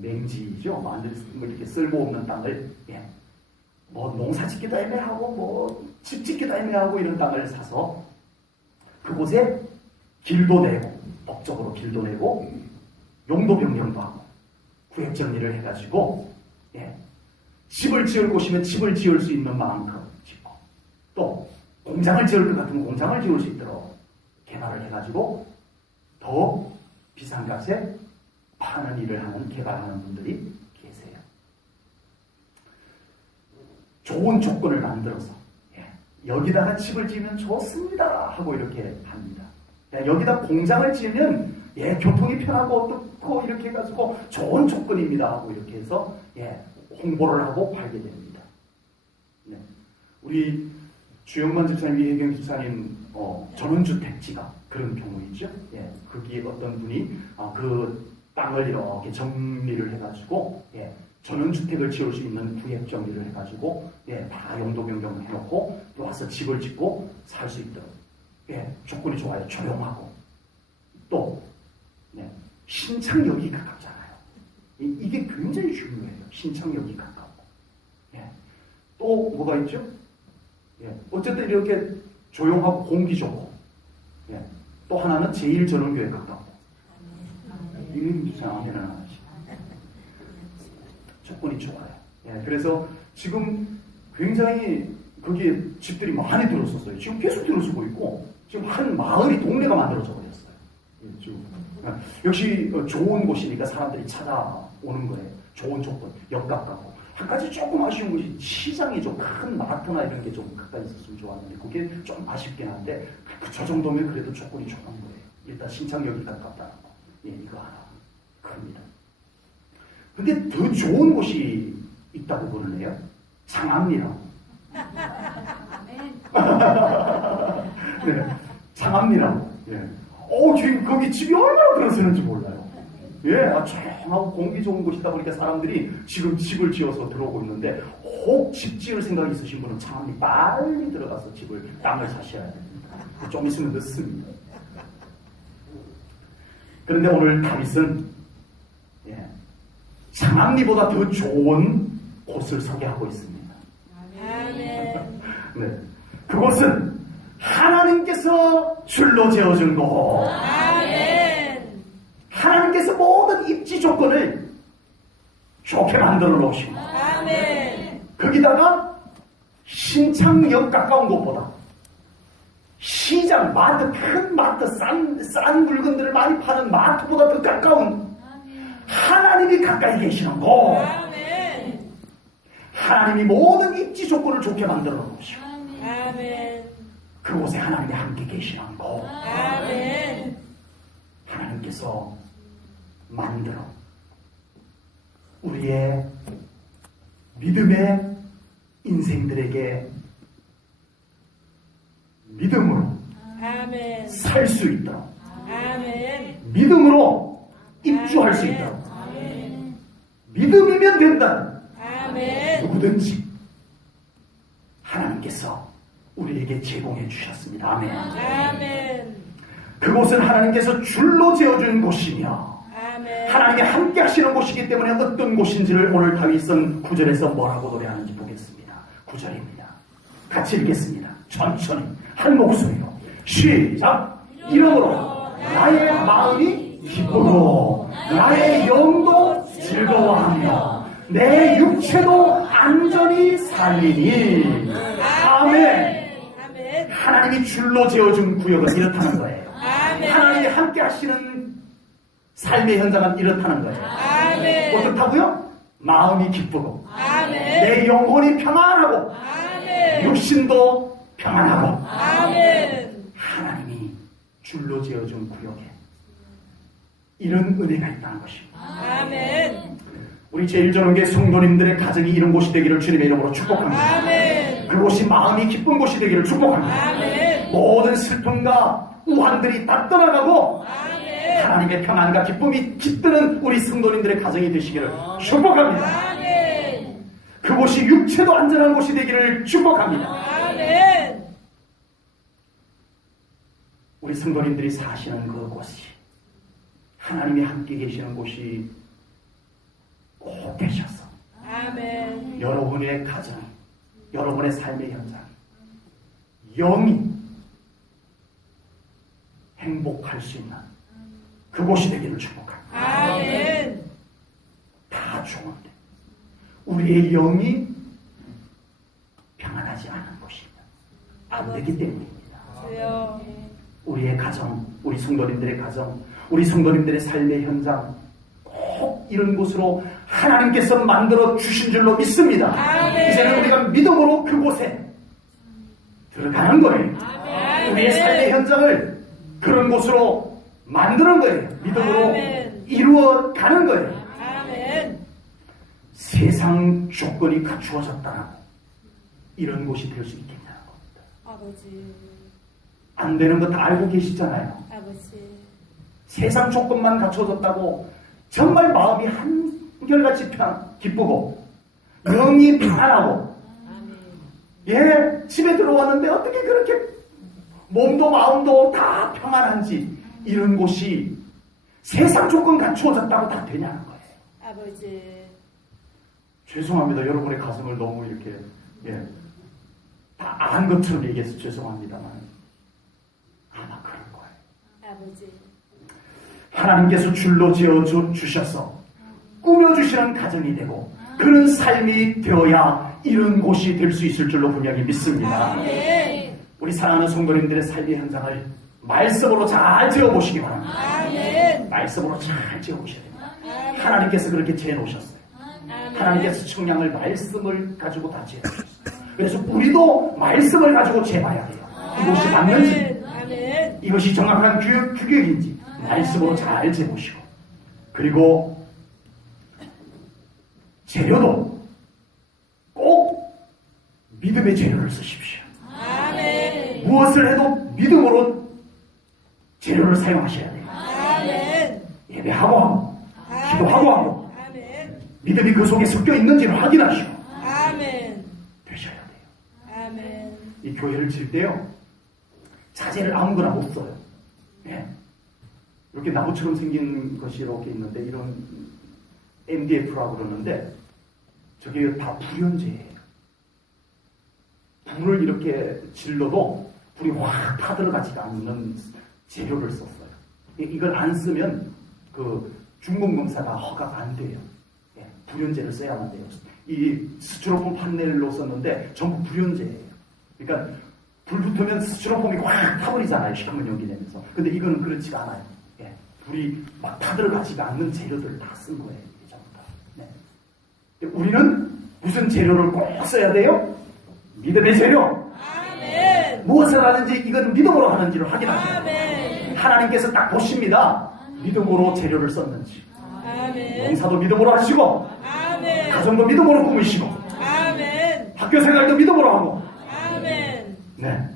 맹지죠. 만들 뭐 이렇게 쓸모없는 땅을, 예. 뭐 농사 짓기도 애매하고 뭐 집 짓기도 애매하고 이런 땅을 사서 그곳에 길도 내고, 법적으로 길도 내고, 용도 변경도 하고, 구획 정리를 해가지고, 예. 집을 지을 곳이면 집을 지을 수 있는 만큼 짓고, 또 공장을 지을 것 같으면 공장을 지을 수 있도록 개발을 해가지고 더 비싼 값에 파는 일을 하는, 개발하는 분들이 계세요. 좋은 조건을 만들어서, 예. 여기다가 집을 지으면 좋습니다 하고 이렇게 합니다. 여기다 공장을 지으면, 예, 교통이 편하고 어떻고 이렇게 해가지고 좋은 조건입니다 하고 이렇게 해서, 예, 홍보를 하고 팔게 됩니다. 네. 우리 주영만 집사님, 이혜경 집사님 전원주택지가 그런 경우이죠. 예, 거기에 어떤 분이 그 땅을 이렇게 정리를 해가지고, 예, 전원주택을 지을 수 있는 구획 정리를 해가지고, 예, 다 용도 변경을 해놓고 또 와서 집을 짓고 살 수 있도록, 예, 조건이 좋아요. 조용하고 또, 네, 신창역이 가깝잖아요. 이게 굉장히 중요해요. 신창역이 가깝고, 예. 또 뭐가 있죠? 예. 어쨌든 이렇게 조용하고 공기 좋고, 예. 또 하나는 제1전원교회 가깝고. 이런 이상하게는 하나씩 조건이 좋아요. 예. 그래서 지금 굉장히 거기에 집들이 많이 들어섰어요. 지금 계속 들어서고 있고, 지금 한 마을이 동네가 만들어져 버렸어요. 지금. 역시 좋은 곳이니까 사람들이 찾아오는 거예요. 좋은 조건, 역 가깝고. 한 가지 조금 아쉬운 것이 시장이 좀 큰 마트나 이런 게 좀 가까이 있었으면 좋았는데 그게 좀 아쉽긴 한데 저 정도면 그래도 조건이 좋은 거예요. 일단 신창역이 가깝다는 거. 예, 이거 하나 큽니다. 근데 더 좋은 곳이 있다고 보는데요. 장암리라고. 네, 장암리라고. 예. 지금 거기 집이 얼마나 들어서는지 몰라요. 예, 조용하고 공기 좋은 곳이다 보니까 사람들이 지금 집을 지어서 들어오고 있는데 혹 집 지을 생각이 있으신 분은 장암리 빨리 들어가서 땅을 사셔야 됩니다. 좀 있으면 늦습니다. 그런데 오늘 다윗은 장암리보다 더 좋은 곳을 소개하고 있습니다. 아멘. 네, 그곳은 하나님께서 줄로 재어준 곳. 아멘. 하나님께서 모든 입지 조건을 좋게 만들어 놓으시고 아멘. 거기다가 신창역 가까운 곳보다 시장, 마트, 큰 마트, 싼 물건들을 많이 파는 마트보다 더 가까운 하나님이 가까이 계시는 곳. 아멘. 하나님이 모든 입지 조건을 좋게 만들어 놓으시고 아멘. 그곳에 하나님이 함께 계시는 곳. 아멘. 하나님께서 만들어 우리의 믿음의 인생들에게 믿음으로 아멘. 살 수 있도록 아멘. 믿음으로 입주할 수 있도록 믿음이면 된다. 아멘. 누구든지 하나님께서 우리에게 제공해 주셨습니다. 아멘. 아멘. 그곳은 하나님께서 줄로 재어준 곳이며 아멘. 하나님이 함께 하시는 곳이기 때문에 어떤 곳인지를 오늘 다윗은 9절에서 뭐라고 노래하는지 보겠습니다. 9절입니다. 같이 읽겠습니다. 천천히 한 목소리로 시작. 이러므로 나의 마음이 기쁘고 나의 영도 즐거워하며 내 육체도 안전히 살리니. 아멘. 아멘. 하나님이 줄로 재어준 구역은 이렇다는 거예요. 아멘. 하나님이 함께 하시는 삶의 현장은 이렇다는 거예요. 아멘. 어떻다고요? 마음이 기쁘고 아멘. 내 영혼이 평안하고 아멘. 육신도 평안하고 아멘. 하나님이 줄로 지어준 구역에 이런 은혜가 있다는 것입니다. 아멘. 우리 제1전원계 성도님들의 가정이 이런 곳이 되기를 주님의 이름으로 축복합니다. 아멘. 그곳이 마음이 기쁜 곳이 되기를 축복합니다. 아멘. 모든 슬픔과 우환들이 다 떠나가고 아멘. 하나님의 평안과 기쁨이 깃드는 우리 성도님들의 가정이 되시기를 축복합니다. 아멘. 그곳이 육체도 안전한 곳이 되기를 축복합니다. 아멘. 우리 성도님들이 사시는 그곳이 하나님이 함께 계시는 곳이 꼭 되셔서 아멘. 여러분의 가정, 여러분의 삶의 현장, 영이 행복할 수 있는 그곳이 되기를 축복합니다. 아멘. 다 좋은데 우리의 영이 평안하지 않은 것이면 안 되기 때문입니다. 주여. 우리의 가정, 우리 성도님들의 가정, 우리 성도님들의 삶의 현장 꼭 이런 곳으로 하나님께서 만들어 주신 줄로 믿습니다. 아멘. 이제는 우리가 믿음으로 그곳에 들어가는 거예요. 아멘. 우리의 삶의 현장을 그런 곳으로 만드는 거예요. 믿음으로 아멘. 이루어 가는 거예요. 아멘. 세상 조건이 갖추어졌다라고 이런 곳이 될 수 있겠냐는 겁니다. 아버지. 안 되는 거 다 알고 계시잖아요. 아버지. 세상 조건만 갖춰졌다고 정말 마음이 한결같이 기쁘고 영이 평안하고 예 집에 들어왔는데 어떻게 그렇게 몸도 마음도 다 평안한지 이런 곳이 세상 조건 갖추어졌다고 다 되냐는 거예요. 아버지. 죄송합니다. 여러분의 가슴을 너무 이렇게 다 안 것처럼 얘기해서 죄송합니다만 아마 그럴 거예요. 아버지. 하나님께서 줄로 지어 주셔서 꾸며주시는 가정이 되고 그런 삶이 되어야 이런 곳이 될 수 있을 줄로 분명히 믿습니다. 아멘. 우리 사랑하는 성도님들의 삶의 현장을 말씀으로 잘 지어보시기 바랍니다. 아멘. 말씀으로 잘 지어보셔야 됩니다. 아멘. 하나님께서 그렇게 지어놓으셨어요. 아멘. 하나님께서 청량을 말씀을 가지고 다 지어놓으셨어요. 그래서 우리도 말씀을 가지고 재봐야 돼요. 이것이 맞는지, 아멘. 이것이 정확한 규격인지 말씀으로 잘 재보시고, 그리고 재료도 꼭 믿음의 재료를 쓰십시오. 아멘. 무엇을 해도 믿음으로 재료를 사용하셔야 돼요. 아멘. 예배하고 하고 기도하고 하고 아멘. 믿음이 그 속에 섞여 있는지를 확인하시고 아멘. 되셔야 돼요. 아멘. 이 교회를 질 때요, 자재를 아무거나 못 써요. 예. 이렇게 나무처럼 생긴 것이 이렇게 있는데, 이런 MDF라고 그러는데, 저게 다 불연제예요. 불을 이렇게 질러도 불이 확 타들어가지가 않는 재료를 썼어요. 이걸 안 쓰면 그 중공검사가 허가가 안 돼요. 예, 불연제를 써야만 돼요. 이 스티로폼 판넬로 썼는데 전부 불연제예요. 그러니까 불 붙으면 스티로폼이 확 타버리잖아요. 식물 연기 내면서. 근데 이거는 그렇지가 않아요. 예, 불이 막 타들어가지가 않는 재료들을 다 쓴 거예요. 이게 전부 다. 네. 우리는 무슨 재료를 꼭 써야 돼요? 믿음의 재료. 아멘. 무엇을 하는지 이건 믿음으로 하는지를 확인하세요. 아멘. 하나님께서 딱 보십니다. 믿음으로 재료를 썼는지. 아멘. 농사도 믿음으로 하시고, 아멘. 가정도 믿음으로 꾸미시고, 아멘. 학교 생활도 믿음으로 하고, 아멘. 네.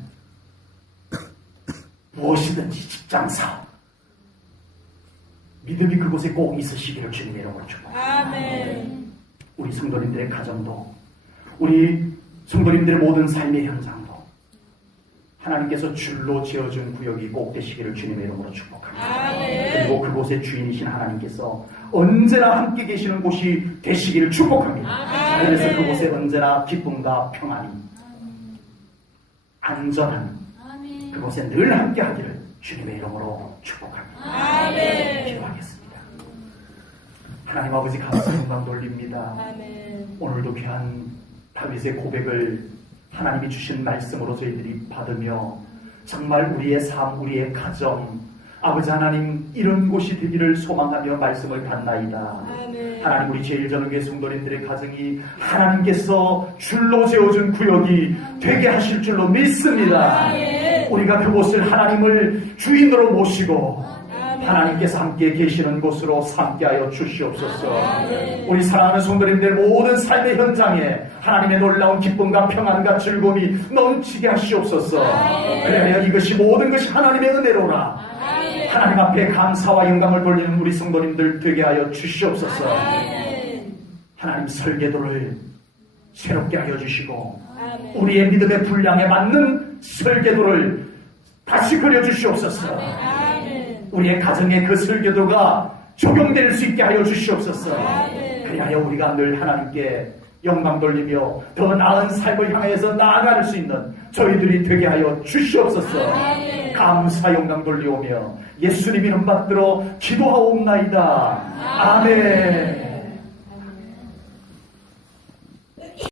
무엇이든지 직장 사업, 믿음이 그곳에 꼭 있으시기를 주님의 이름으로 축복합니다. 아멘. 우리 성도님들의 가정도, 우리 성도님들의 모든 삶의 현장도 하나님께서 줄로 지어준 구역이 꼭 되시기를 주님의 이름으로 축복합니다. 아멘. 그리고 그곳의 주인이신 하나님께서 언제나 함께 계시는 곳이 되시기를 축복합니다. 아멘. 그래서 그곳에 언제나 기쁨과 평안이, 안전한 그곳에 늘 함께 하기를 주님의 이름으로 축복합니다. 아멘. 기도하겠습니다. 하나님 아버지, 감사 영광 돌립니다. 아멘. 오늘도 귀한 다윗의 고백을 하나님이 주신 말씀으로 저희들이 받으며 정말 우리의 삶, 우리의 가정, 아버지 하나님 이런 곳이 되기를 소망하며 말씀을 받나이다. 아멘. 하나님, 우리 제일전후교회 성도님들의 가정이 하나님께서 줄로 재어준 구역이 되게 하실 줄로 믿습니다. 아멘. 우리가 그곳을 하나님을 주인으로 모시고 아멘. 하나님께서 함께 계시는 곳으로 삼게 하여 주시옵소서. 아멘. 우리 사랑하는 성도님들 모든 삶의 현장에 하나님의 놀라운 기쁨과 평안과 즐거움이 넘치게 하시옵소서. 그래야 이것이 모든 것이 하나님의 은혜로라. 아멘. 하나님 앞에 감사와 영광을 돌리는 우리 성도님들 되게 하여 주시옵소서. 아멘. 하나님, 설계도를 새롭게 하여 주시고 아멘. 우리의 믿음의 분량에 맞는 설계도를 다시 그려주시옵소서. 아멘. 우리의 가정에 그 설계도가 적용될 수 있게 하여 주시옵소서. 아멘. 그리하여 우리가 늘 하나님께 영광 돌리며 더 나은 삶을 향해서 나아갈 수 있는 저희들이 되게 하여 주시옵소서. 아멘. 감사 영광 돌리오며 예수님 이름 받들어 기도하옵나이다. 아멘.